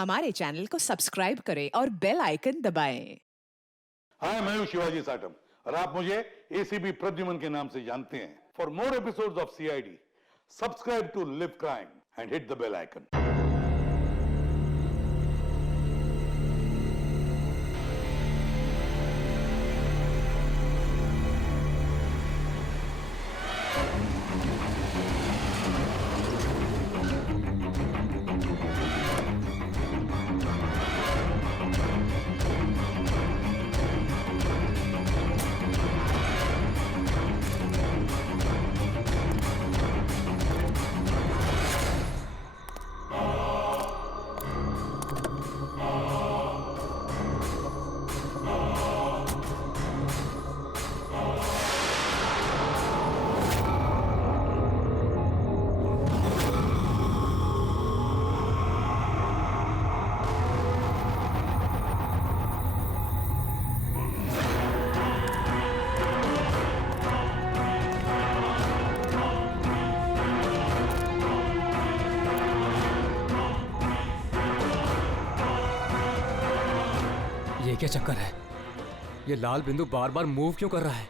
हमारे चैनल को सब्सक्राइब करें और बेल आइकन दबाएं। हाय, मैं हूं शिवाजी साटम और आप मुझे एसीपी प्रद्युमन के नाम से जानते हैं। For more episodes of CID, subscribe to live crime and hit the bell icon. ये क्या चक्कर है? ये लाल बिंदु बार बार मूव क्यों कर रहा है?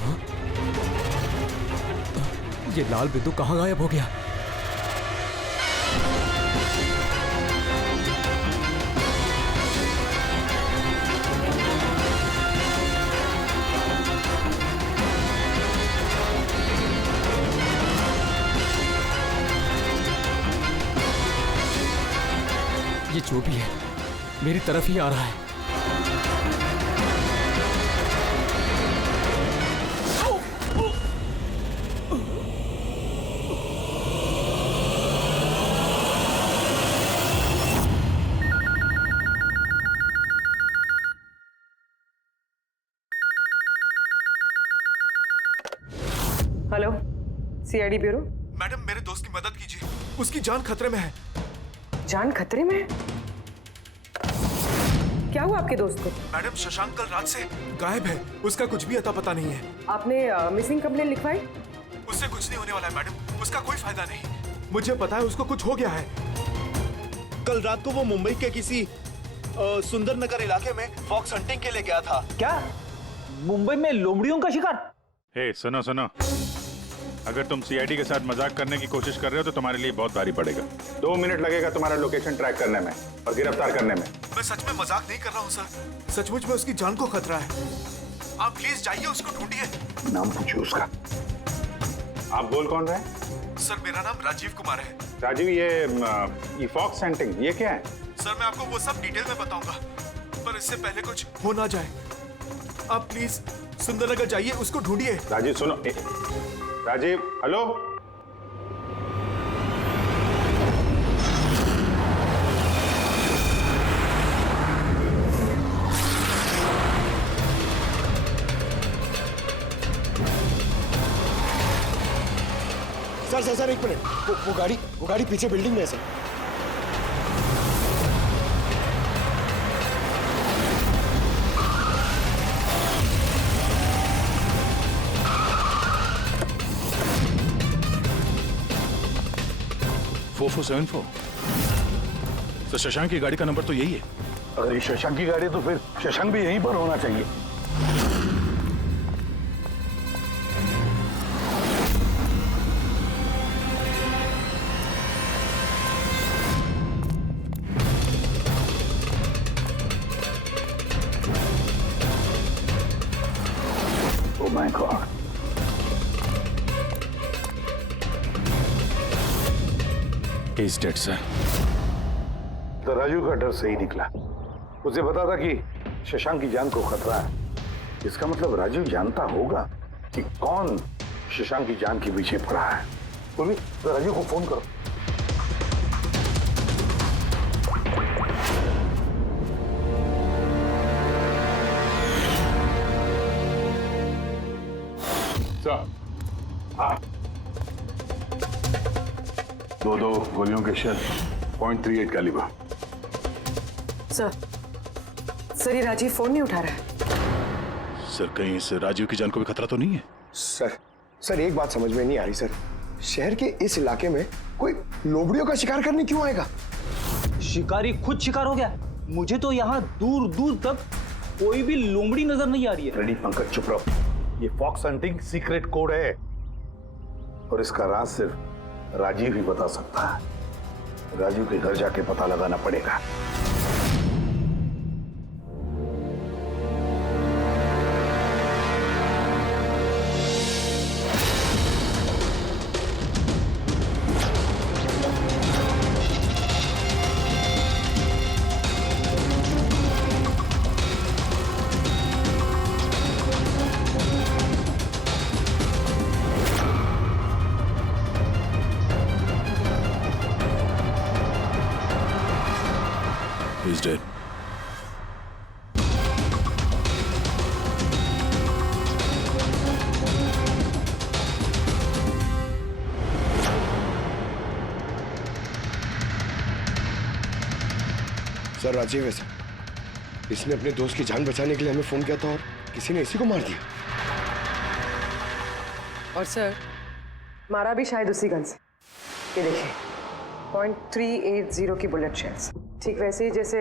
हाँ? ये लाल बिंदु कहां गायब हो गया? ये जो भी है मेरी तरफ ही आ रहा है। Hello, CID bureau. मैडम, मेरे दोस्त की मदद कीजिए, उसकी जान खतरे में है। जान खतरे में है? क्या हुआ आपके दोस्त को? मैडम, शशांक कल रात से गायब है, उसका कुछ भी अता पता नहीं है। आपने मिसिंग कंप्लेंट लिखवाई? उससे कुछ नहीं होने वाला है मैडम, उसका कोई फायदा नहीं। मुझे पता है उसको कुछ हो गया है। कल रात को वो मुंबई के किसी सुंदर नगर इलाके में फॉक्स हंटिंग के लिए गया था। क्या मुंबई में लोमड़ियों का शिकार? हे, सुनो सुनो, अगर तुम सीआईडी के साथ मजाक करने की कोशिश कर रहे हो तो तुम्हारे लिए बहुत भारी पड़ेगा। 2 मिनट लगेगा तुम्हारा लोकेशन ट्रैक करने में और गिरफ्तार करने में। मैं सच में मजाक नहीं कर रहा हूँ सर, सचमुच में उसकी जान को खतरा है। आप प्लीज जाइए, उसको ढूंढिए। नाम पूछिए उसका। आप बोल कौन रहे हैं? सर, मेरा नाम राजीव कुमार है। राजीव, ये फॉक्स हंटिंग ये क्या है? सर, मैं आपको वो सब डिटेल में बताऊंगा, पर इससे पहले कुछ हो ना जाए। आप प्लीज सुंदरनगर जाइए, उसको ढूंढिए। राजीव सुनो, राजीव, हेलो। सर एक मिनट, वो गाड़ी पीछे बिल्डिंग में है सर। तो शशांक की गाड़ी का नंबर तो यही है। अगर ये शशांक की गाड़ी है तो फिर शशांक भी यहीं पर होना चाहिए। Oh my God. He's dead, sir. तो राजू का डर सही निकला। उसे पता था कि शशांक की जान को खतरा है। इसका मतलब राजू जानता होगा कि कौन शशांक की जान के पीछे पड़ा है। पूर्वी, तो राजू को फोन करो। सर, हाँ। 2 गोलियों के शेल, .38 कैलिबर। सर, ये राजीव फोन नहीं उठा रहा है। सर, कहीं इस राजीव की जान को भी खतरा तो नहीं है? सर, सर एक बात समझ में नहीं आ रही सर, शहर के इस इलाके में कोई लोमड़ियों का शिकार करने क्यों आएगा? शिकारी खुद शिकार हो गया। मुझे तो यहाँ दूर दूर तक कोई भी लोमड़ी नजर नहीं आ रही है। रेडी पंकज चुप रहो। ये फॉक्स हंटिंग सीक्रेट कोड है और इसका राज सिर्फ राजीव ही बता सकता है। राजीव के घर जाके पता लगाना पड़ेगा। He's dead. सर राजीव है सर, इसने अपने दोस्त की जान बचाने के लिए हमें फोन किया था और किसी ने इसी को मार दिया। और सर मारा भी शायद उसी गन से। ये देखिए .380 की बुलेट शेल्स, ठीक वैसे ही जैसे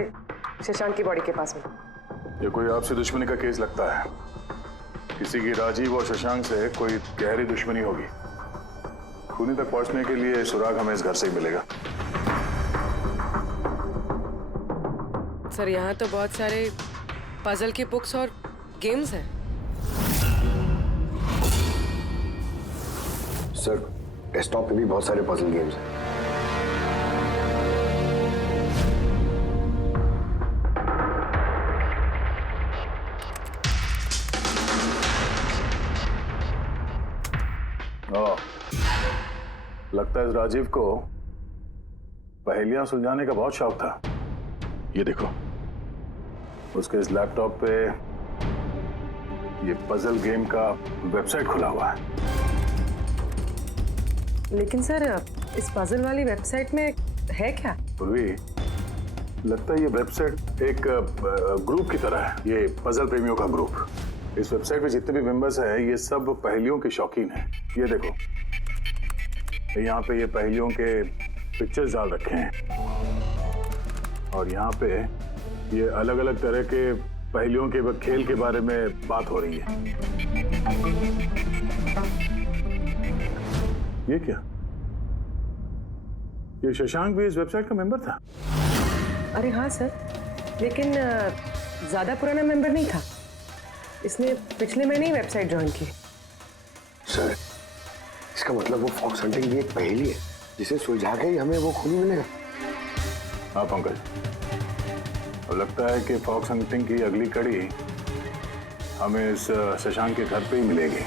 शशांक की बॉडी के पास में। ये कोई आपसी दुश्मनी का केस लगता है। किसी की राजीव और शशांक से कोई गहरी दुश्मनी होगी। खूनी तक पहुंचने के लिए सुराग हमें इस घर से ही मिलेगा। सर यहाँ तो बहुत सारे पजल की बुक्स और गेम्स हैं। सर डेस्कटॉप पे भी बहुत सारे पजल गेम्स हैं। लगता है इस राजीव को पहेलियां सुलझाने का बहुत शौक था। ये देखो, उसके इस लैपटॉप पे ये पजल गेम का वेबसाइट खुला हुआ है। लेकिन सर इस पजल वाली वेबसाइट में है क्या? पूर्वी, लगता है ये वेबसाइट एक ग्रुप की तरह है। ये पजल प्रेमियों का ग्रुप। इस वेबसाइट पे जितने भी मेंबर्स हैं ये सब पहेलियों के शौकीन हैं। ये देखो, यहाँ पे ये पहेलियों के पिक्चर्स डाल रखे हैं और यहाँ पे ये अलग अलग तरह के पहेलियों के खेल के बारे में बात हो रही है। ये क्या? ये शशांक भी इस वेबसाइट का मेंबर था? अरे हाँ सर, लेकिन ज्यादा पुराना मेंबर नहीं था। इसने पिछले महीने ही वेबसाइट ज्वाइन की। सर इसका मतलब वो फॉक्स हंटिंग भी एक पहेली है जिसे सुलझा के ही हमें वो खूनी मिलेगा। हाँ पंकज, और लगता है कि फॉक्स हंटिंग की अगली कड़ी हमें इस शशांक के घर पे ही मिलेगी।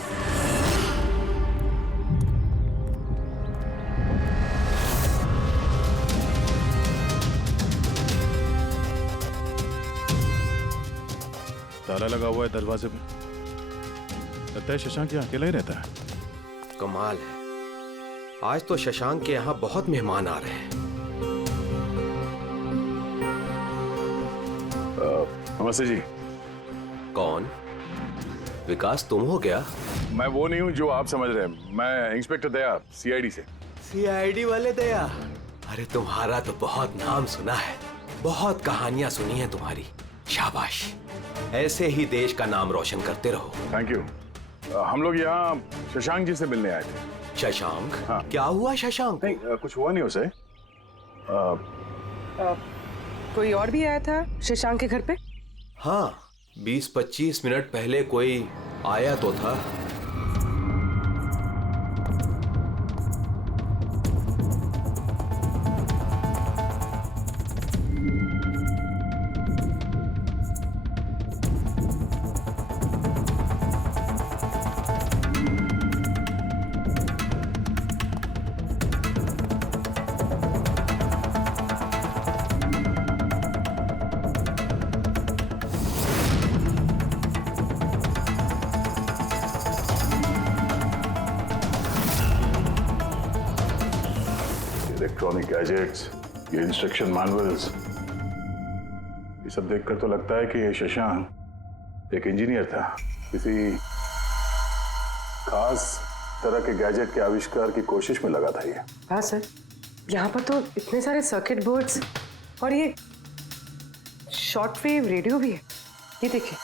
ताला लगा हुआ है दरवाजे पे। लगता है शशांक यहाँ अकेला ही रहता है। कमाल है, आज तो शशांक के यहाँ बहुत मेहमान आ रहे हैं। नमस्ते जी। कौन? विकास तुम हो क्या? मैं वो नहीं हूँ जो आप समझ रहे हैं। मैं इंस्पेक्टर दया, सीआईडी से। सीआईडी वाले दया? अरे तुम्हारा तो बहुत नाम सुना है, बहुत कहानियां सुनी हैं तुम्हारी। शाबाश, ऐसे ही देश का नाम रोशन करते रहो। Thank you. हम लोग यहाँ शशांक जी से मिलने आए थे। शशांक? हाँ। क्या हुआ शशांक? नहीं, कुछ हुआ नहीं उसे। कोई और भी आया था शशांक के घर पे? हाँ, 20-25 मिनट पहले कोई आया तो था। इलेक्ट्रॉनिक गैजेट्स, ये इंस्ट्रक्शन मैनुअल्स, ये सब देखकर तो लगता है कि ये शशांक एक इंजीनियर था, किसी खास तरह के गैजेट के आविष्कार की कोशिश में लगा था ये। हाँ सर, यहाँ पर तो इतने सारे सर्किट बोर्ड्स और ये शॉर्ट वेव रेडियो भी है। ये देखिए,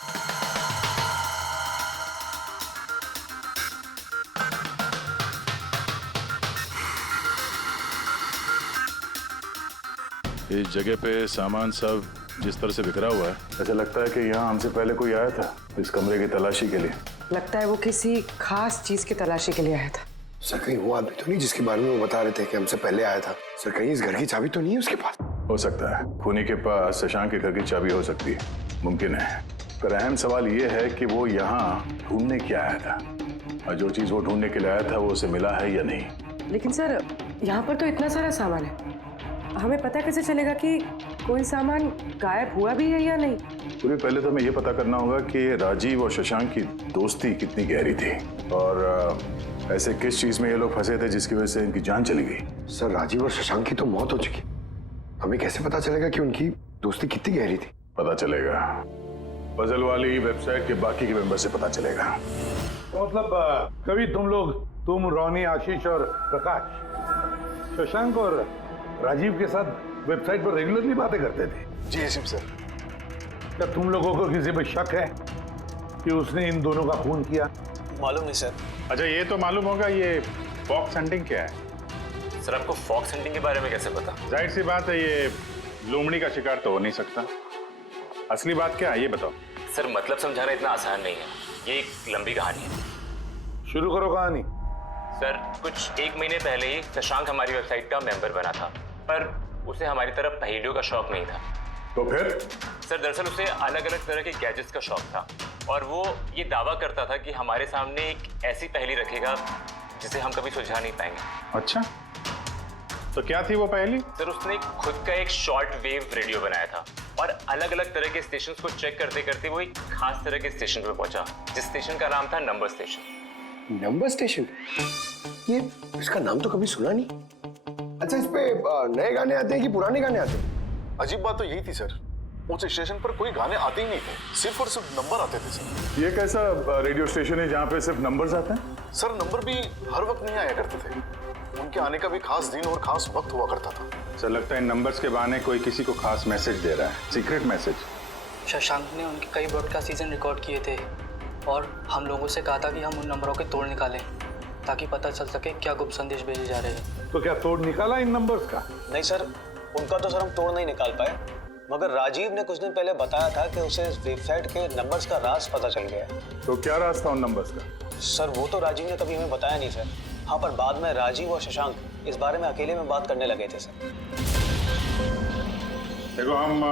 इस जगह पे सामान सब जिस तरह से बिखरा हुआ है, ऐसा लगता है कि यहाँ हमसे पहले कोई आया था इस कमरे की तलाशी के लिए। लगता है वो किसी खास चीज की तलाशी के लिए आया था। सर कहीं वो आदमी तो नहीं जिसके बारे में वो बता रहे थे कि हमसे पहले आया था? सर कहीं इस घर की चाबी तो नहीं है उसके पास? हो सकता है खूनी के पास शशांक के घर की चाबी हो सकती है, मुमकिन है। पर अहम सवाल ये है कि वो यहाँ ढूंढने क्या आया था, और जो चीज वो ढूंढने के लिए आया था वो उसे मिला है या नहीं। लेकिन सर यहाँ पर तो इतना सारा सामान है, हमें पता कैसे चलेगा कि कोई सामान गायब हुआ भी है या नहीं? पूरी पहले तो हमें ये पता करना होगा कि राजीव और शशांक की दोस्ती कितनी गहरी थी, और ऐसे किस चीज में ये लोग फंसे थे जिसकी वजह से इनकी जान चली गई। सर राजीव और शशांक की तो मौत हो चुकी, हमें कैसे पता चलेगा कि उनकी दोस्ती कितनी गहरी थी? पता चलेगा, पजल वाली वेबसाइट के बाकी के मेंबर से पता चलेगा। तो मतलब कभी तुम रोनी, आशीष और प्रकाश शशांक और राजीव के साथ वेबसाइट पर रेगुलरली बातें करते थे? जी एसीम सर। क्या तुम लोगों को किसी पर शक है कि उसने इन दोनों का खून किया? मालूम नहीं सर। अच्छा ये तो मालूम होगा, ये फॉक्स हंटिंग क्या है? सर आपको फॉक्स हंटिंग के बारे में कैसे पता? जाहिर सी बात है, ये लोमड़ी का शिकार तो हो नहीं सकता। असली बात क्या है ये बताओ। सर मतलब समझाना इतना आसान नहीं है, ये एक लंबी कहानी है। शुरू करो कहानी। सर कुछ 1 महीने पहले ही शशांक हमारी वेबसाइट का मेंबर बना था, पर उसे हमारी तरफ पहेलियों का शौक नहीं था। तो फिर? सर दरअसल उसे अलग अलग तरह के गैजेट्स का शौक था, और वो ये दावा करता था कि हमारे सामने एक ऐसी पहेली रखेगा जिसे हम कभी सुलझा नहीं पाएंगे। अच्छा, तो क्या थी वो पहेली? सर उसने खुद का एक शॉर्ट वेव रेडियो बनाया था, और अलग अलग तरह के स्टेशंस को चेक करते करते वो एक खास तरह के स्टेशन पे पहुंचा, जिस स्टेशन का नाम था नंबर स्टेशन। Number station? ये इसका नाम तो कभी सुना नहीं। अच्छा, इस पे नए गाने आते हैं कि पुराने गाने आते हैं? अजीब बात तो यही थी सर, उस स्टेशन पर कोई गाने आते ही नहीं थे, सिर्फ और सिर्फ नंबर आते थे सर। ये कैसा रेडियो स्टेशन है जहाँ पे सिर्फ नंबर्स आते हैं? सर नंबर भी हर वक्त नहीं आया करते थे, उनके आने का भी खास दिन और खास वक्त हुआ करता था। सर लगता है इन नंबर्स के बहाने कोई किसी को खास मैसेज दे रहा है, सीक्रेट मैसेज। शशांक ने उनके कई ब्रॉडकास्ट सीजन रिकॉर्ड किए थे, और हम लोगों से कहा था कि हम उन नंबरों के तोड़ निकालें ताकि पता चल सके क्या गुप्त संदेश भेजे जा रहे हैं। तो क्या तोड़ निकाला इन नंबर्स का? नहीं सर, उनका तो सर हम तोड़ नहीं निकाल पाए, मगर राजीव ने कुछ दिन पहले बताया था कि उसे इस वेबसाइट के नंबर्स का राज पता चल गया है। तो क्या राज था उन नंबर्स का? सर वो तो राजीव ने कभी हमें बताया नहीं सर। हाँ, पर बाद में राजीव और शशांक इस बारे में अकेले में बात करने लगे थे सर। देखो हम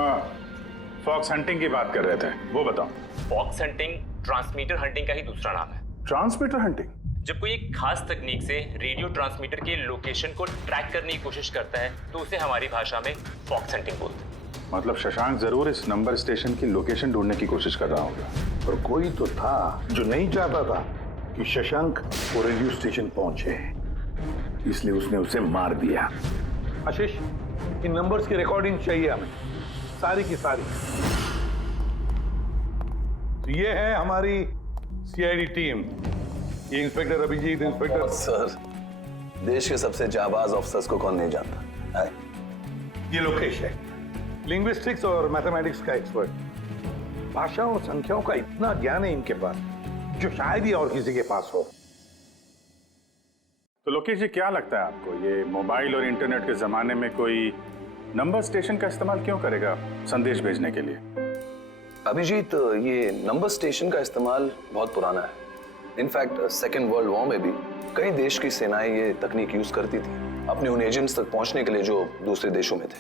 फॉक्स हंटिंग की बात कर रहे थे, वो बताओ। फॉक्स हंटिंग ट्रांसमीटर हंटिंग का ही दूसरा नाम है। Transmitter hunting? जब कोई एक खास तकनीक से रेडियो ट्रांसमीटर के लोकेशन को ट्रैक करने की कोशिश करता है तो उसे हमारी भाषा में फॉक्स हंटिंग बोलते हैं। मतलब शशांक जरूर इस नंबर स्टेशन की लोकेशन ढूंढने की कोशिश कर रहा होगा। और कोई तो था जो नहीं चाहता था कि शशांक वो रेडियो स्टेशन पहुंचे, इसलिए उसने उसे मार दिया। आशीष, इन नंबर्स की रिकॉर्डिंग चाहिए हमें, सारी की सारी। तो ये है हमारी सीआईडी टीम, ये इंस्पेक्टर अभिजीत, इंस्पेक्टर सर, देश के सबसे जाबाज ऑफिसर्स को कौन नहीं जानता है? ये लोकेश है, लिंग्विस्टिक्स और मैथमेटिक्स का एक्सपर्ट। भाषा और संख्याओं का इतना ज्ञान है इनके पास जो शायद ही और किसी के पास हो। तो लोकेश जी, क्या लगता है आपको ये मोबाइल और इंटरनेट के जमाने में कोई नंबर स्टेशन का इस्तेमाल क्यों करेगा संदेश भेजने के लिए? अभिजीत, ये नंबर स्टेशन का इस्तेमाल बहुत पुराना है। इनफैक्ट सेकेंड वर्ल्ड वॉर में भी कई देश की सेनाएं ये तकनीक यूज करती थी अपने उन एजेंट्स तक पहुंचने के लिए जो दूसरे देशों में थे।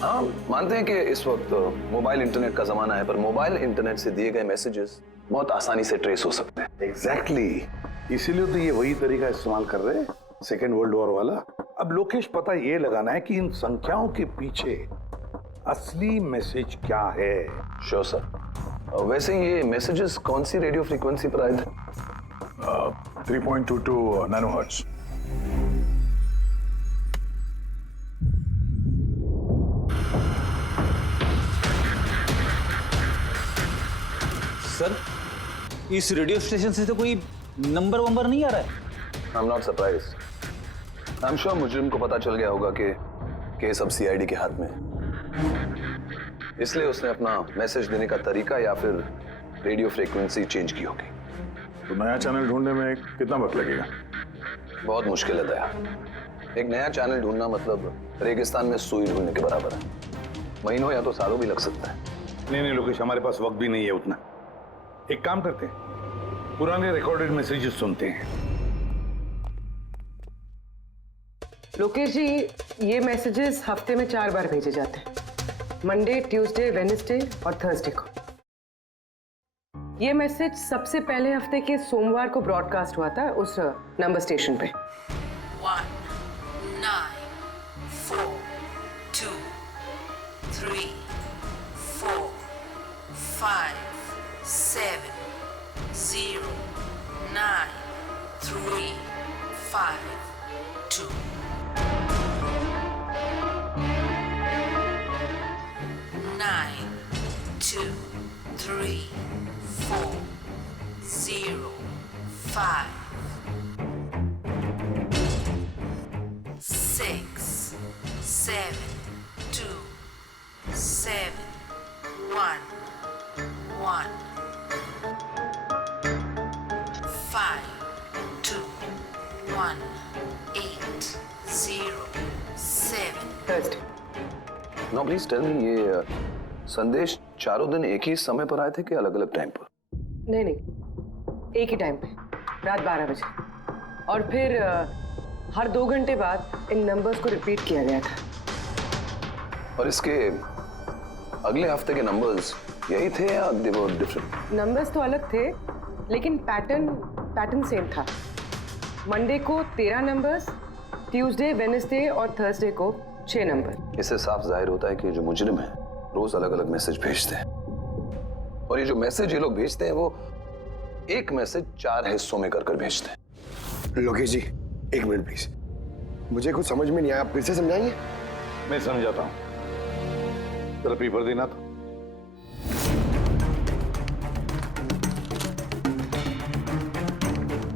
हाँ, मानते हैं कि इस वक्त मोबाइल इंटरनेट का जमाना है, पर मोबाइल इंटरनेट से दिए गए मैसेजेस बहुत आसानी से ट्रेस हो सकते हैं। एग्जैक्टली, इसीलिए तो ये वही तरीका इस्तेमाल कर रहे हैं, सेकेंड वर्ल्ड वॉर वाला। अब लोकेश, पता ये लगाना है कि इन संख्याओं के पीछे असली मैसेज क्या है। Sure sir. वैसे ये मैसेजेस कौन सी रेडियो फ्रीक्वेंसी पर आए थे? 3.22 नैनोहर्ट्ज। सर, इस रेडियो स्टेशन से तो कोई नंबर वंबर नहीं आ रहा है। I'm not surprised. I'm sure मुजरिम को पता चल गया होगा कि केस अब सीआईडी के हाथ में है। इसलिए उसने अपना मैसेज देने का तरीका या फिर रेडियो फ्रीक्वेंसी चेंज की होगी। तो नया चैनल ढूंढने में कितना वक्त लगेगा? बहुत मुश्किल है दया। एक नया चैनल ढूंढना मतलब रेगिस्तान में सुई ढूंढने के बराबर है। महीनों या तो सालों भी लग सकता है। नहीं लोकेश, हमारे पास वक्त भी नहीं है उतना। एक काम करते हैं, पुराने रिकॉर्डेड मैसेजेस सुनते हैं। लोकेश जी, ये मैसेजेस हफ्ते में 4 बार भेजे जाते हैं, मंडे, ट्यूसडे, वेडनेसडे और थर्सडे को। ये मैसेज सबसे पहले हफ्ते के सोमवार को ब्रॉडकास्ट हुआ था उस नंबर स्टेशन पे। 1 9 4 2 3 4 5 7 0 9 3 5 2 9 2 3 4 0 5 6 7 2 7 1 1 5 2 1 8 0 7 Thursday. No please tell me, ये संदेश चारों दिन एक ही समय पर आए थे कि अलग अलग टाइम पर? नहीं, एक ही टाइम पे, रात 12 बजे। और फिर हर 2 घंटे बाद इन नंबर्स को रिपीट किया गया था। और इसके अगले हफ्ते के नंबर्स यही थे या दे वर डिफरेंट? नंबर्स तो अलग थे, लेकिन पैटर्न सेम था। मंडे को 13 नंबर्स, ट्यूसडे, वेडनेसडे और थर्सडे को 6 नंबर। इससे साफ जाहिर होता है कि जो मुजरिम है रोज अलग अलग मैसेज भेजते हैं, और ये जो मैसेज ये लोग भेजते हैं वो एक मैसेज 4 हिस्सों में कर भेजते हैं। लोकेश जी, 1 मिनट प्लीज, मुझे कुछ समझ में नहीं आया, आप फिर से समझाएंगे? मैं समझाता हूं, जरा पेपर देना तो।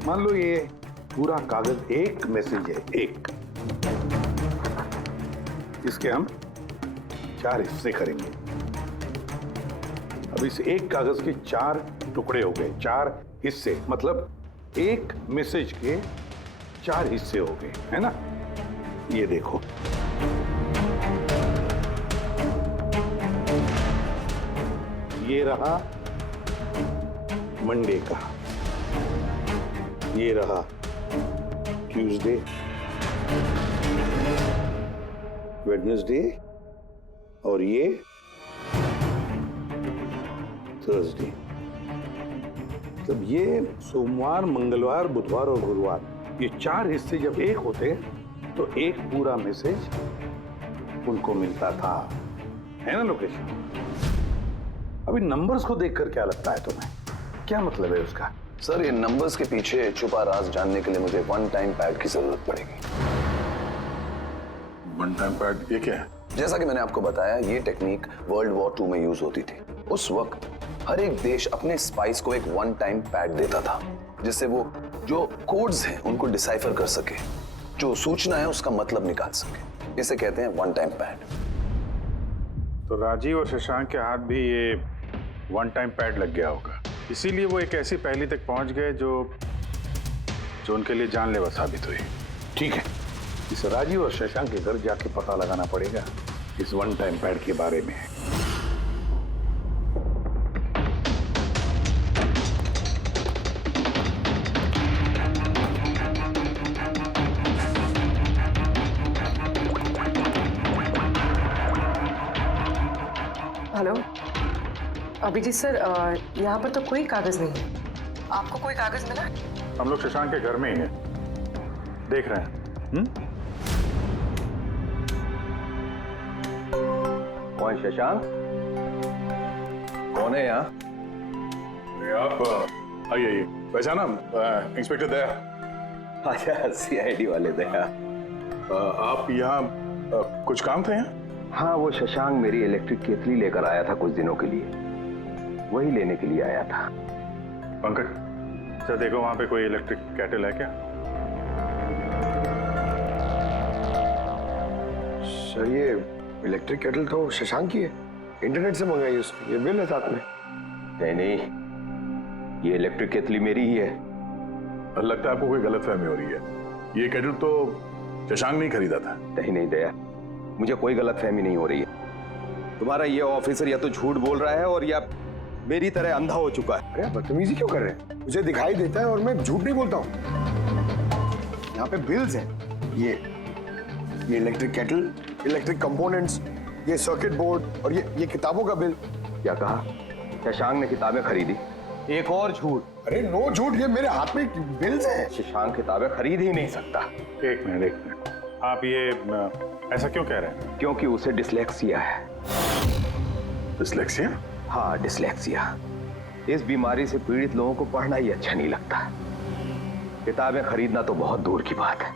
मान लो ये पूरा कागज एक मैसेज है, एक, इसके हम 4 हिस्से करेंगे। अब इस एक कागज के 4 टुकड़े हो गए, 4 हिस्से, मतलब एक मैसेज के 4 हिस्से हो गए, है ना? ये देखो, ये रहा मंडे का, ये रहा ट्यूसडे, वेडनेसडे और ये थर्सडे। तब ये सोमवार, मंगलवार, बुधवार और गुरुवार, ये 4 हिस्से जब एक होते तो एक पूरा मैसेज उनको मिलता था, है ना लोकेश? अभी नंबर्स को देखकर क्या लगता है तुम्हें, क्या मतलब है उसका? सर, ये नंबर्स के पीछे छुपा राज जानने के लिए मुझे 1 टाइम पैड की जरूरत पड़ेगी। 1 टाइम पैड, ये क्या है? जैसा कि मैंने आपको बताया, ये टेक्निक वर्ल्ड वॉर 2 में यूज होती थी। उस वक्त हर एक देश अपने स्पाइस को एक 1 टाइम पैड देता था, जिससे वो जो कोड्स हैं उनको डिसाइफर कर सके, जो सूचना है उसका मतलब निकाल सके। इसे कहते हैं 1 टाइम पैड। तो राजीव और शशांक के हाथ भी ये 1 टाइम पैड लग गया होगा, इसीलिए वो एक ऐसी पहेली तक पहुंच गए जो उनके लिए जानलेवा साबित हुई। ठीक है, इस राजीव और शशांक के घर जाके पता लगाना पड़ेगा इस 1 टाइम पैड के बारे में। हेलो अभिजीत सर, यहाँ पर तो कोई कागज नहीं है। आपको कोई कागज मिला? हम लोग शशांक के घर में ही हैं, देख रहे हैं। कौन शशांक? कौन है यहाँ? आप आइए, पहचाना? इंस्पेक्टर दया। अच्छा, सीआईडी वाले दया। आप यहाँ कुछ काम थे यहाँ? हाँ, वो शशांक मेरी इलेक्ट्रिक केतली लेकर आया था कुछ दिनों के लिए, वही लेने के लिए आया था। पंकज, सर देखो वहाँ पे कोई इलेक्ट्रिक केटल है क्या? सर ये इलेक्ट्रिक केटल तो शशांक की है, इंटरनेट से मंगाई उसने, ये बिल है साथ में। नहीं, ये इलेक्ट्रिक केतली मेरी ही है। लगता है आपको कोई गलतफहमी हो रही है। ये केटल तो शशांक नहीं खरीदा था। नहीं दया, मुझे कोई गलतफहमी नहीं हो रही है। तुम्हारा ये ऑफिसर या तो झूठ बोल रहा है और या मेरी तरह अंधा हो चुका है। अरे बदतमीजी क्यों कर रहे हैं? मुझे दिखाई देता है और मैं झूठ नहीं बोलता हूँ। यहाँ पे बिल्स हैं, ये इलेक्ट्रिक केटल, इलेक्ट्रिक कंपोनेंट्स, ये सर्किट बोर्ड और ये किताबों का बिल। क्या कहा? शशांक ने किताबें खरीदी? एक और झूठ। अरे नो झूठ, ये मेरे हाथ में बिल्स हैं। शशांक किताबें खरीद ही नहीं सकता। एक मिनट, आप ये ऐसा क्यों कह रहे हैं? क्योंकि उसे डिसलेक्सिया है। डिसलेक्सिया? हाँ, डिसलेक्सिया। इस बीमारी से पीड़ित लोगों को पढ़ना ही अच्छा नहीं लगता। किताबें खरीदना तो बहुत दूर की बात है।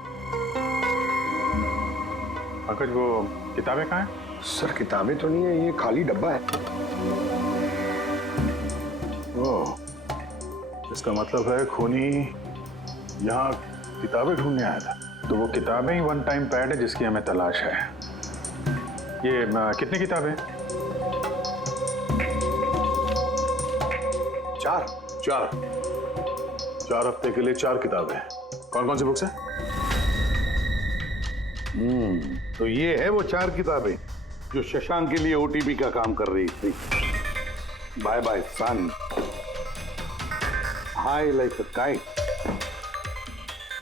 पंकज, वो किताबें कहाँ हैं? सर किताबें तो नहीं है, ये खाली डब्बा है। ओह, इसका मतलब है खूनी यहाँ किताबें ढूंढने आया था। तो वो किताबें ही वन टाइम पैड है जिसकी हमें तलाश है। ये कितनी किताबें? चार हफ्ते के लिए 4 किताबें। कौन कौन सी बुक्स हैं? तो ये है वो 4 किताबें जो शशांक के लिए ओटीपी का काम कर रही थी। Bye bye son, high like a kite,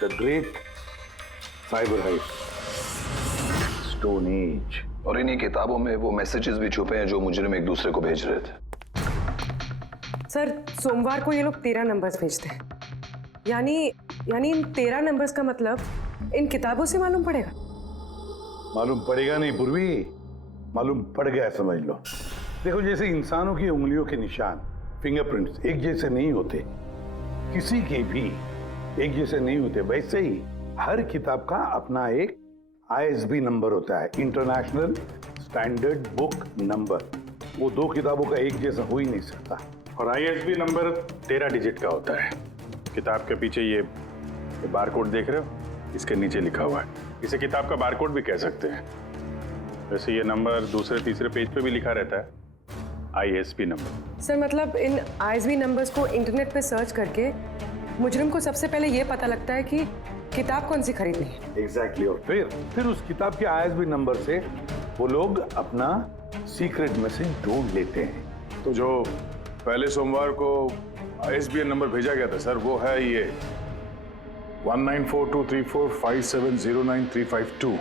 the great cyber heist, stone age. और इन्हीं किताबों में वो मैसेजेस भी छुपे हैं जो मुजरिम एक दूसरे को भेज रहे थे। सर सोमवार को ये लोग 13 नंबर्स भेजते हैं, यानी इन 13 नंबर्स का मतलब इन किताबों से मालूम पड़ेगा। मालूम पड़ेगा नहीं पूर्वी, मालूम पड़ गया समझ लो। देखो, जैसे इंसानों की उंगलियों के निशान, फिंगरप्रिंट्स एक जैसे नहीं होते, किसी के भी एक जैसे नहीं होते, वैसे ही हर किताब का अपना एक ISB नंबर होता है, इंटरनेशनल स्टैंडर्ड बुक नंबर। वो 2 किताबों का एक जैसा हो ही नहीं सकता। और ISB नंबर 13 डिजिट का होता है। किताब के पीछे ये बारकोड देख रहे हो, इसके नीचे लिखा हुआ है। इसे किताब का बारकोड भी कह सकते हैं। वैसे ये नंबर दूसरे तीसरे पेज पे भी लिखा रहता है, ISB नंबर। सर मतलब इन ISB नंबर्स को इंटरनेट पे सर्च करके मुजरिम को सबसे पहले ये पता लगता है कि किताब कौन सी खरीदनी है। एग्जैक्टली। और फिर उस किताब के ISB नंबर से वो लोग अपना सीक्रेट मैसेज ढूंढ लेते हैं। तो जो पहले सोमवार को ISBN नंबर भेजा गया था सर, वो है ये 19423457099352।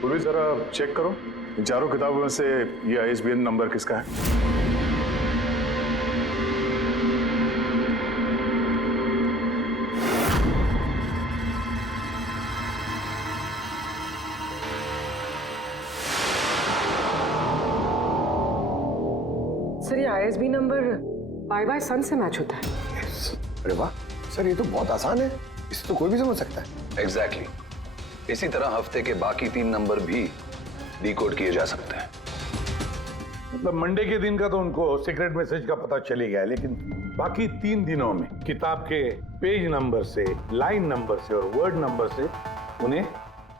पूरी जरा चेक करो, इन 4 किताबों में से ये ISBN नंबर किसका है? सर ये ISB नंबर बाय सन से मैच होता है। अरे वाह सर, ये तो बहुत आसान है, इसे तो कोई भी समझ सकता है। एग्जैक्टली। इसी तरह हफ्ते के बाकी 3 नंबर भी डिकोड किए जा सकते हैं। मतलब मंडे के दिन का तो उनको सीक्रेट मैसेज का पता चली गया, लेकिन बाकी 3 दिनों में किताब के पेज नंबर से, लाइन नंबर से और वर्ड नंबर से उन्हें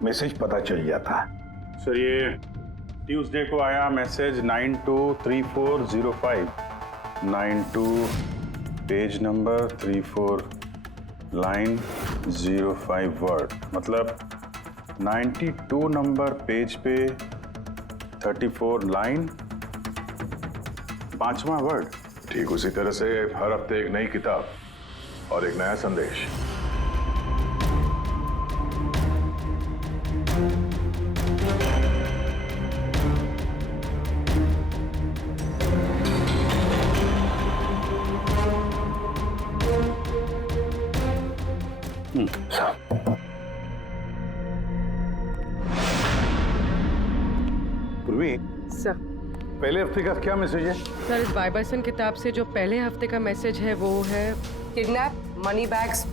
मैसेज पता चल जाता है। सर ये ट्यूसडे को आया message 923405, 92 page number 34 line 05 word, मतलब 92 नंबर पेज पे 34 लाइन 5वां वर्ड। ठीक उसी तरह से हर हफ्ते एक नई किताब और एक नया संदेश। पूर्वी, सर पहले हफ्ते का क्या मैसेज है? सर इस बाय सन किताब से जो पहले हफ्ते का मैसेज है वो है kidnap money bags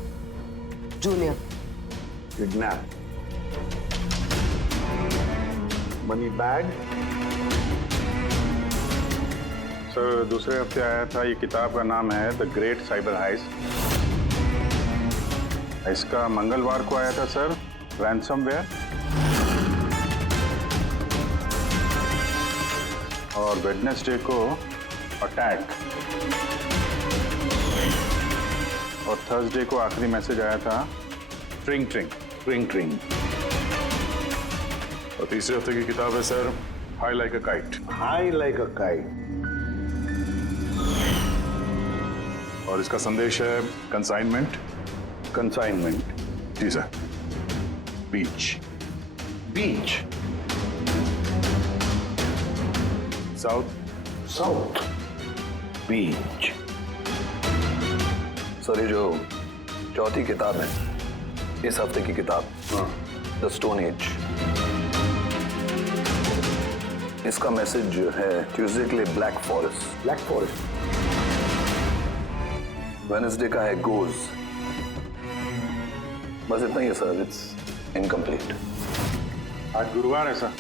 junior. Kidnap money bag. Sir दूसरे हफ्ते आया था, ये किताब का नाम है द ग्रेट साइबर हाइस्ट। इसका मंगलवार को आया था सर, रैंसमवेयर। और वेडनेसडे को अटैक, और थर्सडे को आखिरी मैसेज आया था ट्रिंग ट्रिंग ट्रिंग ट्रिंग। और तीसरे हफ्ते की किताब है sir high like a kite. High like a kite. और इसका संदेश है कंसाइनमेंट। कंसाइनमेंट। जी सर। बीच। बीच। साउथ। South Beach. सर ये जो चौथी किताब है, इस हफ्ते की किताब, द स्टोन एज, इसका मैसेज जो है ट्यूसडे के लिए black forest. Black forest. Wednesday का है गोज। बस इतना ही है सर, इट्स इनकम्प्लीट। आज गुरुवार है सर,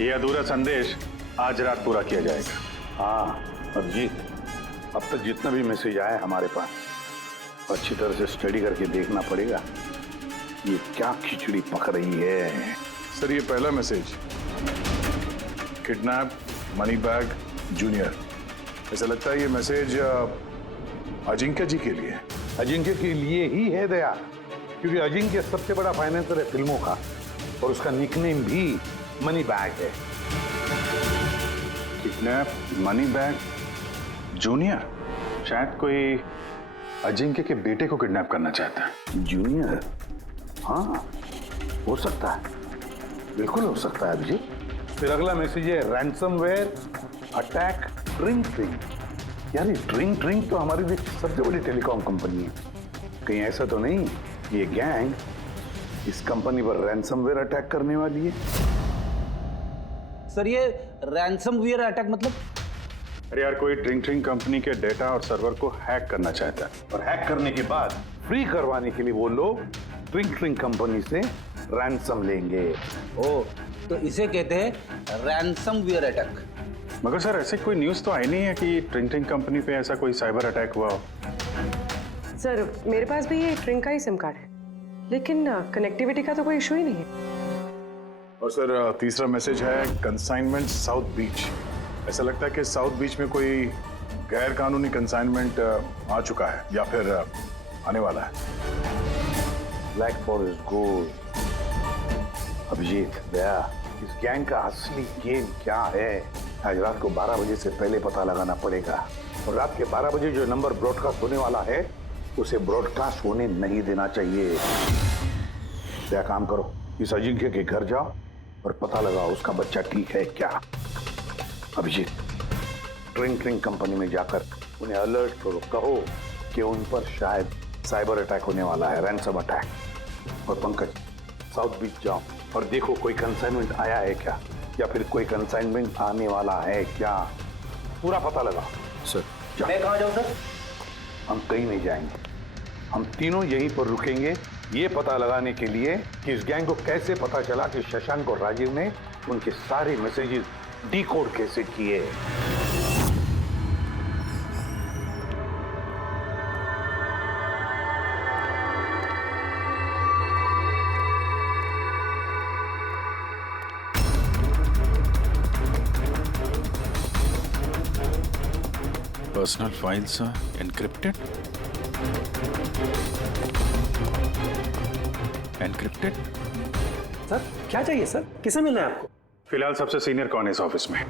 ये अधूरा संदेश आज रात पूरा किया जाएगा। हाँ अभिजीत, अब तक जितना भी मैसेज आया हमारे पास अच्छी तरह से स्टडी करके देखना पड़ेगा ये क्या खिचड़ी पक रही है। सर ये पहला message, kidnap money bag junior. ऐसा लगता है ये मैसेज अजिंक्य जी के लिए। अजिंक्य के लिए ही है दया, क्योंकि अजिंक्य सबसे बड़ा फाइनेंसर है फिल्मों का, और उसका निकनेम भी मनी बैग है। किडनैप मनी बैग जूनियर, शायद कोई अजिंक्य के बेटे को किडनैप करना चाहता है। जूनियर? हाँ हो सकता है, बिल्कुल हो सकता है अभिजीत। फिर अगला मैसेज है रैंसमवेयर अटैक ट्रिंग ट्रिंग। यार ये ट्रिंग ट्रिंग तो हमारी देश की सबसे बड़ी टेलीकॉम कंपनी है, कहीं ऐसा तो नहीं ये गैंग इस कंपनी पर रैंसमवेयर अटैक करने वाली है? सर ये रैंसमवेयर अटैक मतलब? अरे यार कोई ट्रिंग ट्रिंग कंपनी के डेटा और सर्वर को हैक करना चाहता है, और हैक करने के बाद फ्री करवाने के लिए वो लोग ट्रिंग ट्रिंग कंपनी से रैंसम लेंगे। ओ, तो इसे कहते हैं रैंसमवेयर अटैक। मगर सर ऐसे कोई न्यूज़ तो आई नहीं है कि ट्रिंग ट्रिंग कंपनी पे ऐसा कोई साइबर अटैक हुआ हो। सर मेरे पास भी ये ट्रिंग का ही सिम कार्ड है, लेकिन कनेक्टिविटी का तो कोई इशू ही नहीं है। और सर तीसरा मैसेज है कंसाइनमेंट साउथ बीच। ऐसा लगता है कि साउथ बीच में कोई गैर कानूनी कंसाइनमेंट आ चुका है या फिर आने वाला है। Black Forest Gold. Abhijeet Daya, इस गैंग का असली गेम क्या है आज रात को 12 बजे से पहले पता लगाना पड़ेगा, और रात के 12 बजे जो नंबर ब्रॉडकास्ट होने वाला है उसे ब्रॉडकास्ट होने नहीं देना चाहिए। क्या काम करो, इस अजिंक्य के घर जाओ और पता लगाओ उसका बच्चा ठीक है क्या। अभिजीत ट्रिंग ट्रिंग कंपनी में जाकर उन्हें अलर्ट करो, कहो कि उन पर शायद साइबर अटैक होने वाला है, रैंसम अटैक। और पंकज साउथ बीच जाओ और देखो कोई कंसाइनमेंट आया है क्या, या फिर कोई कंसाइनमेंट आने वाला है क्या, पूरा पता लगाओ। सर मैं कहाँ जाऊँ सर? हम कहीं नहीं जाएंगे, हम तीनों यहीं पर रुकेंगे ये पता लगाने के लिए कि इस गैंग को कैसे पता चला कि शशांक और राजीव ने उनके सारे मैसेजेस डिकोड कैसे किए। Personal files encrypted. Encrypted? Sir क्या चाहिए सर, किसे मिलना है आपको? फिलहाल सबसे सीनियर कौन है इस ऑफिस में?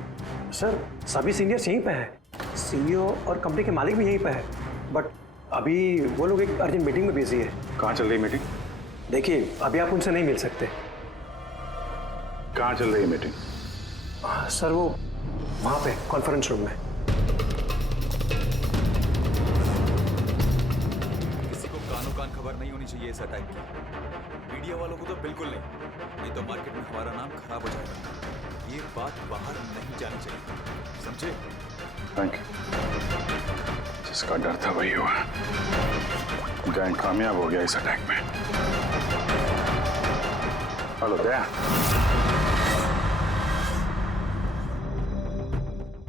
सर सभी सीनियर्स यहीं पे है, सीईओ और कंपनी के मालिक भी यहीं पे है, बट अभी वो लोग एक अर्जेंट मीटिंग में बिजी है। कहाँ चल रही मीटिंग? देखिए अभी आप उनसे नहीं मिल सकते। कहाँ चल रही है मीटिंग? सर वो वहाँ पे कॉन्फ्रेंस रूम में। किसी को कानो कान खबर नहीं होनी चाहिए इस अटैक की, मीडिया वालों को तो बिल्कुल नहीं तो मार्केट में हमारा नाम खराब हो जाएगा। ये बात बाहर नहीं जानी चाहिए, समझे? Thank you. जिसका डर था वही हुआ, गैंग कामयाब हो गया इस अटैक में। हेलो दया।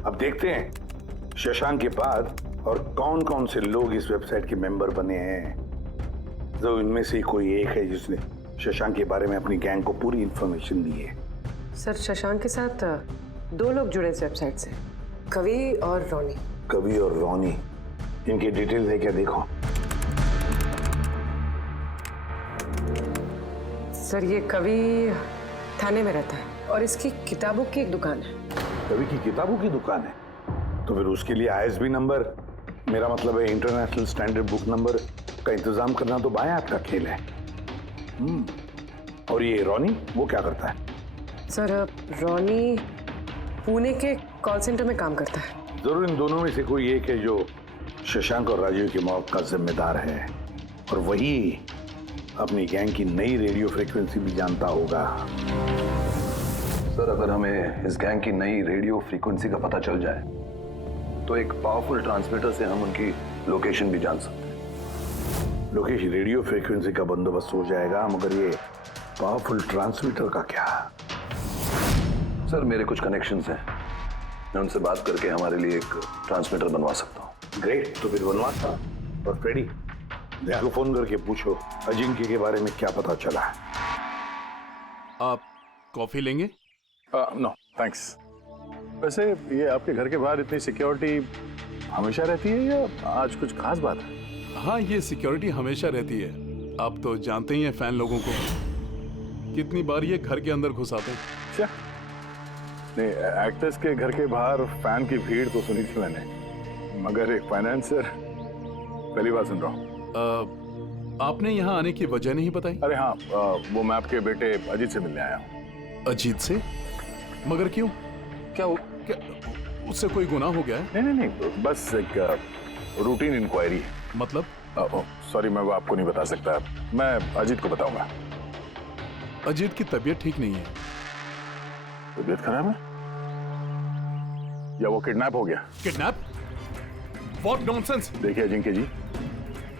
अब देखते हैं शशांक के बाद और कौन कौन से लोग इस वेबसाइट के मेंबर बने हैं। जो इनमें से कोई एक है जिसने शशांक के बारे में अपनी गैंग को पूरी इंफॉर्मेशन दी है। सर शशांक के साथ 2 लोग जुड़े इस वेबसाइट से, कवि और रोनी। कवि और रोनी, इनकी डिटेल है क्या? देखो सर, ये कवि थाने में रहता है और इसकी किताबों की एक दुकान है। कवि की किताबों की दुकान है? तो फिर उसके लिए ISB नंबर, मेरा मतलब है इंटरनेशनल स्टैंडर्ड बुक नंबर का इंतजाम करना तो बाएं हाथ का खेल है। और ये रोनी, वो क्या करता है? सर, रोनी पुणे के कॉल सेंटर में काम करता है। जरूर इन दोनों में से कोई एक है जो शशांक और राजीव की मौत का जिम्मेदार है, और वही अपनी गैंग की नई रेडियो फ्रीक्वेंसी भी जानता होगा। सर, अगर हमें इस गैंग की नई रेडियो फ्रीक्वेंसी का पता चल जाए तो एक पावरफुल ट्रांसमीटर से हम उनकी लोकेशन भी जान सकते हैं। लोकेशन रेडियो फ्रीक्वेंसी का बंदोबस्त हो जाएगा, मगर ये पावरफुल ट्रांसमीटर का क्या? सर, मेरे कुछ कनेक्शंस हैं, मैं उनसे बात करके हमारे लिए एक ट्रांसमीटर बनवा सकता हूँ। ग्रेट, तो फिर बनवाता। और फ्रेडी, दया को फोन करके पूछो अजिंक्य के बारे में क्या पता चला है। आप कॉफी लेंगे? No thanks. वैसे ये आपके घर के बाहर इतनी सिक्योरिटी हमेशा रहती है या आज कुछ खास बात है? हाँ, ये सिक्योरिटी हमेशा रहती है। आप तो जानते ही हैं फैन लोगों को, कितनी बार ये घर के अंदर घुस आते हैं। क्या? नहीं, एक्टर्स के घर के बाहर फैन की भीड़ तो सुनी थी मैंने, मगर एक फाइनेंसर पहली बार सुन रहा हूँ। आपने यहाँ आने की वजह नहीं बताई? अरे हाँ, वो मैं आपके बेटे अजीत से मिलने आया हूँ। अजीत से? मगर क्यों? क्या उससे कोई गुनाह हो गया है? नहीं, बस एक रूटीन इंक्वायरी है। मतलब? सॉरी, मैं वो आपको नहीं बता सकता, मैं अजीत को बताऊंगा। अजीत की तबीयत ठीक नहीं है। तबीयत खराब है या वो किडनैप हो गया? किडनैप? What nonsense? देखिए अजिंक्य जी,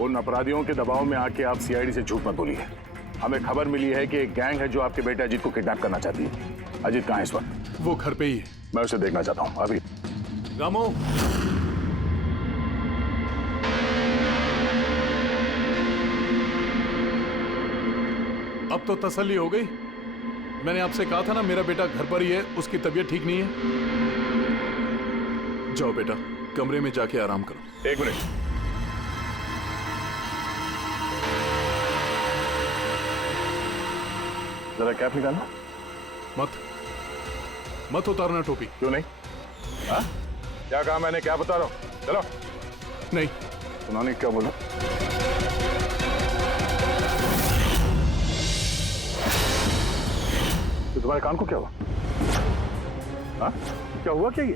उन अपराधियों के दबाव में आके आप CID से झूठ मत बोलिए। हमें खबर मिली है कि एक गैंग है जो आपके बेटे अजीत को किडनैप करना चाहती है। अजीत कहाँ है इस वक्त? वो घर पे ही है। मैं उसे देखना चाहता हूँ अभी। रामो, अब तो तसल्ली हो गई। मैंने आपसे कहा था ना, मेरा बेटा घर पर ही है, उसकी तबीयत ठीक नहीं है। जाओ बेटा, कमरे में जाके आराम करो। एक मिनट, जरा कैप निकालना। मत उतारना टोपी। क्यों नहीं? हाँ? क्या कहा मैंने? क्या बता रहा हूँ? चलो। नहीं। उन्होंने क्या बोला? तो तुम्हारे कान को क्या हुआ? हाँ? क्या हुआ क्या ये?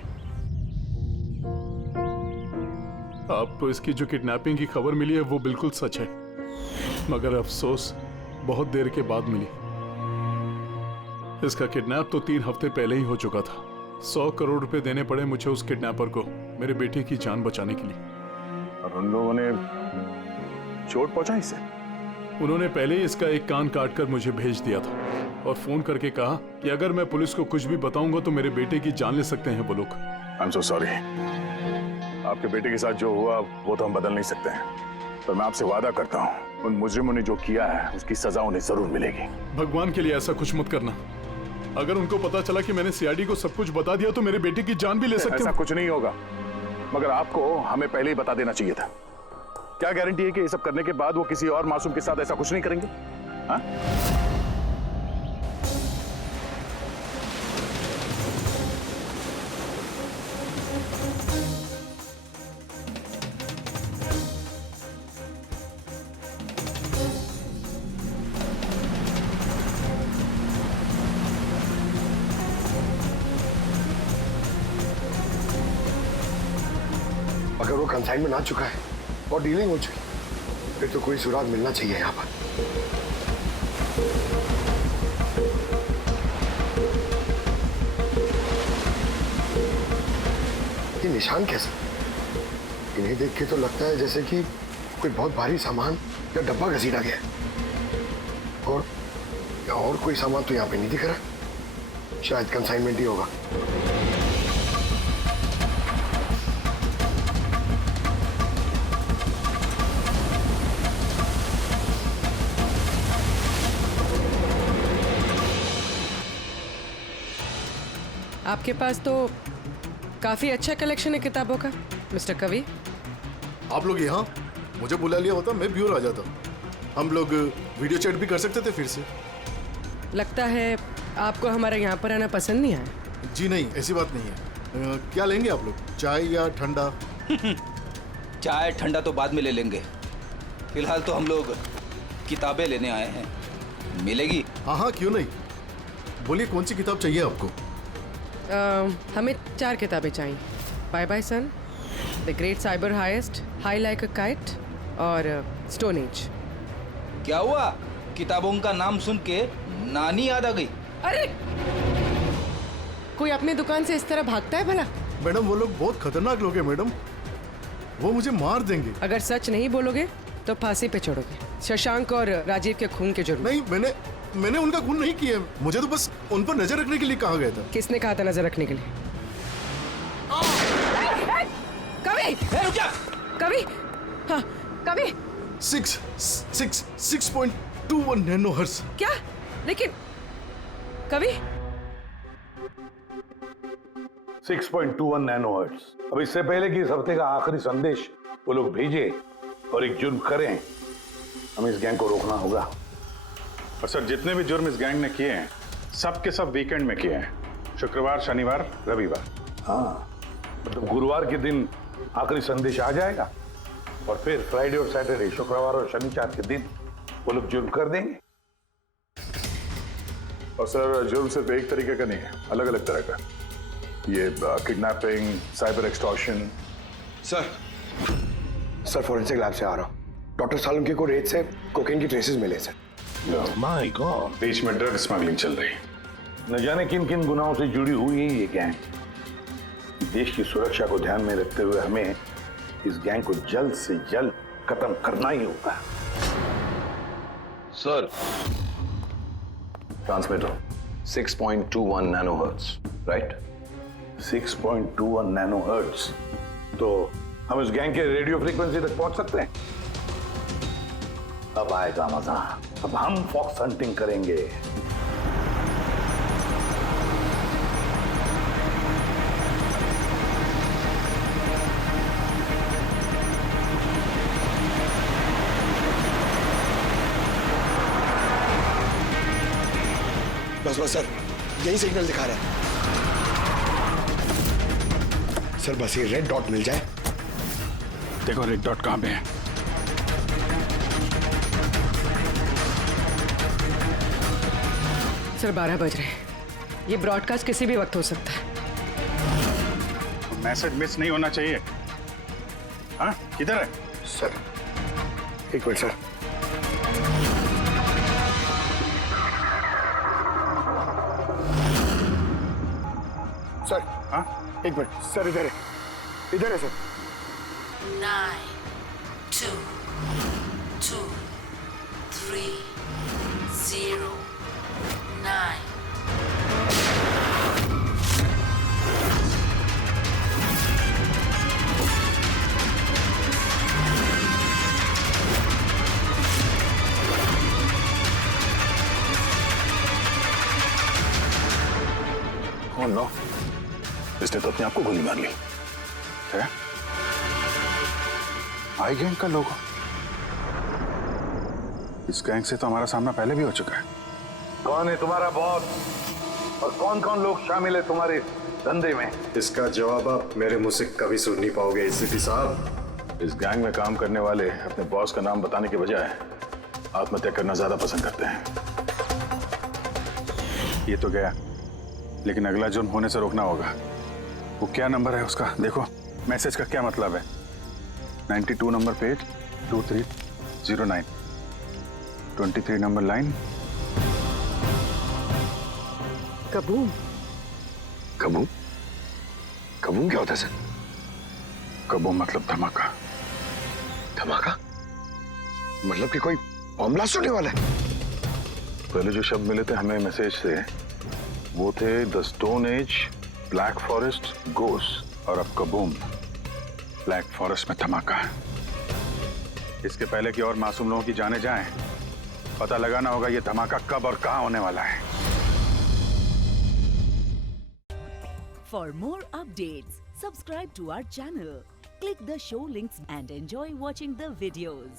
आपको इसकी जो किडनैपिंग की खबर मिली है वो बिल्कुल सच है, मगर अफसोस बहुत देर के बाद मिली। इसका किडनैप तो 3 हफ्ते पहले ही हो चुका था। 100 करोड़ रुपए देने पड़े मुझे उस किडनैपर को, मेरे बेटे की जान बचाने के लिए। और उन लोगों ने चोट पहुंचाई इसे? उन्होंने पहले ही इसका एक कान काट कर मुझे भेज दिया था और फोन करके कहा कि अगर मैं पुलिस को कुछ भी बताऊंगा तो मेरे बेटे की जान ले सकते हैं वो लोग। I am so sorry. आपके बेटे के साथ जो हुआ वो तो हम बदल नहीं सकते हैं, पर मैं आपसे वादा करता हूँ उन मुजरिमों ने जो किया है उसकी सजा उन्हें जरूर मिलेगी। भगवान के लिए ऐसा कुछ मत करना। अगर उनको पता चला कि मैंने CID को सब कुछ बता दिया तो मेरे बेटे की जान भी ले सकते हैं। ऐसा कुछ नहीं होगा, मगर आपको हमें पहले ही बता देना चाहिए था। क्या गारंटी है कि ये सब करने के बाद वो किसी और मासूम के साथ ऐसा कुछ नहीं करेंगे? हाँ? अगर वो कंसाइनमेंट आ चुका है और डीलिंग हो चुकी, फिर तो कोई सुराग मिलना चाहिए यहाँ पर। ये निशान कैसे? इन्हें देख के तो लगता है जैसे कि कोई बहुत भारी सामान या डब्बा घसीटा गया है। और कोई सामान तो यहाँ पे नहीं दिख रहा। शायद कंसाइनमेंट ही होगा। आपके पास तो काफी अच्छा कलेक्शन है किताबों का मिस्टर कवि। आप लोग यहाँ मुझे बुला लिया होता, मैं ब्यूर आ जाता। हम लोग वीडियो चैट भी कर सकते थे फिर से। लगता है आपको हमारे यहाँ पर आना पसंद नहीं आया। जी नहीं, ऐसी बात नहीं है। क्या लेंगे आप लोग, चाय या ठंडा? चाय ठंडा तो बाद में ले लेंगे, फिलहाल तो हम लोग किताबें लेने आए हैं। मिलेगी? हाँ हाँ, क्यों नहीं। बोलिए कौन सी किताब चाहिए आपको? हमें 4 किताबें चाहिए। Bye bye son, the great cyber heist, high like a kite और स्टोन एज। क्या हुआ? किताबों का नाम सुन के नानी याद आ गई? अरे कोई अपनी दुकान से इस तरह भागता है भला? मैडम वो लोग बहुत खतरनाक लोग हैं मैडम, वो मुझे मार देंगे। अगर सच नहीं बोलोगे तो फांसी पे चढ़ोगे। शशांक और राजीव के खून के जुर्म। नहीं, मैंने उनका खून नहीं किया, मुझे तो बस उन पर नजर रखने के लिए कहा गया था। किसने कहा था नजर रखने के लिए? कवि! कवि! हाँ, कवि! 6.21 नैनोहर्ट्ज। क्या? लेकिन कवि 6.21 नैनोहर्ट्ज। अब इससे पहले कि इस हफ्ते का आखिरी संदेश वो लोग भेजे और एक जुर्म करें, हमें इस गैंग को रोकना होगा। और सर, जितने भी जुर्म इस गैंग ने किए हैं सब के सब वीकेंड में किए हैं, शुक्रवार, शनिवार, रविवार। हाँ, मतलब गुरुवार के दिन आखिरी संदेश आ जाएगा और फिर फ्राइडे और सैटरडे, शुक्रवार और शनिवार के दिन वो लोग जुर्म कर देंगे। और सर, जुर्म सिर्फ एक तरीके का नहीं है, अलग अलग तरह का। ये kidnapping, cyber extortion. Sir forensic lab से आ रहा हूँ। डॉक्टर सालुंके को रेत से कोकेन की ट्रेसेस मिले सर। माय गॉड, बीच में ड्रग स्मगलिंग चल रही। न जाने किन किन गुनाहों से जुड़ी हुई है ये गैंग। देश की सुरक्षा को ध्यान में रखते हुए हमें इस गैंग को जल्द से जल्द खत्म करना ही होगा। Sir, transmitter 6.21 nanohertz, right? 6.21 nanohertz. तो हम इस गैंग के रेडियो फ्रीक्वेंसी तक पहुंच सकते हैं। अब आएगा मजा, अब हम फॉक्स हंटिंग करेंगे। बस बस सर, यही सिग्नल दिखा रहा है सर। बस ये रेड डॉट मिल जाए। देखो रेड डॉट कहां पे है। सर 12 बज रहे हैं, ये ब्रॉडकास्ट किसी भी वक्त हो सकता है। मैसेज मिस नहीं होना चाहिए। हाँ, किधर है सर? एक मिनट सर। सर हाँ, एक मिनट सर, इधर है, इधर है सर। 9 2 2 3 0 9 Oh no, इसने तो अपने आप को गोली मार ली है। आई गैंग का लोगो। इस गैंग से तो हमारा सामना पहले भी हो चुका है। कौन है तुम्हारा बॉस और कौन कौन लोग शामिल है तुम्हारे धंधे में? इसका जवाब आप मेरे मुंह से कभी सुन नहीं पाओगे एसीपी साहब। इस गैंग में काम करने वाले अपने बॉस का नाम बताने के बजाय आत्महत्या करना ज्यादा पसंद करते हैं। ये तो गया, लेकिन अगला जुर्म होने से रोकना होगा। वो क्या नंबर है उसका देखो, मैसेज का क्या मतलब है? 92 number page 2309 23 number line. Kaboom. Kaboom? Kaboom क्या होता है सर? कबूम मतलब धमाका। धमाका मतलब कि कोई बम ब्लास्ट होने वाला है? पहले जो शब्द मिले थे हमें मैसेज से वो थे the stone age, black forest, ghost, और अब कबूम, ब्लैक फॉरेस्ट में धमाका। इसके पहले कि और मासूम लोगों की जाने जाएं, पता लगाना होगा ये धमाका कब और कहां होने वाला है। For more updates, subscribe to our channel, click the show links and enjoy watching the videos.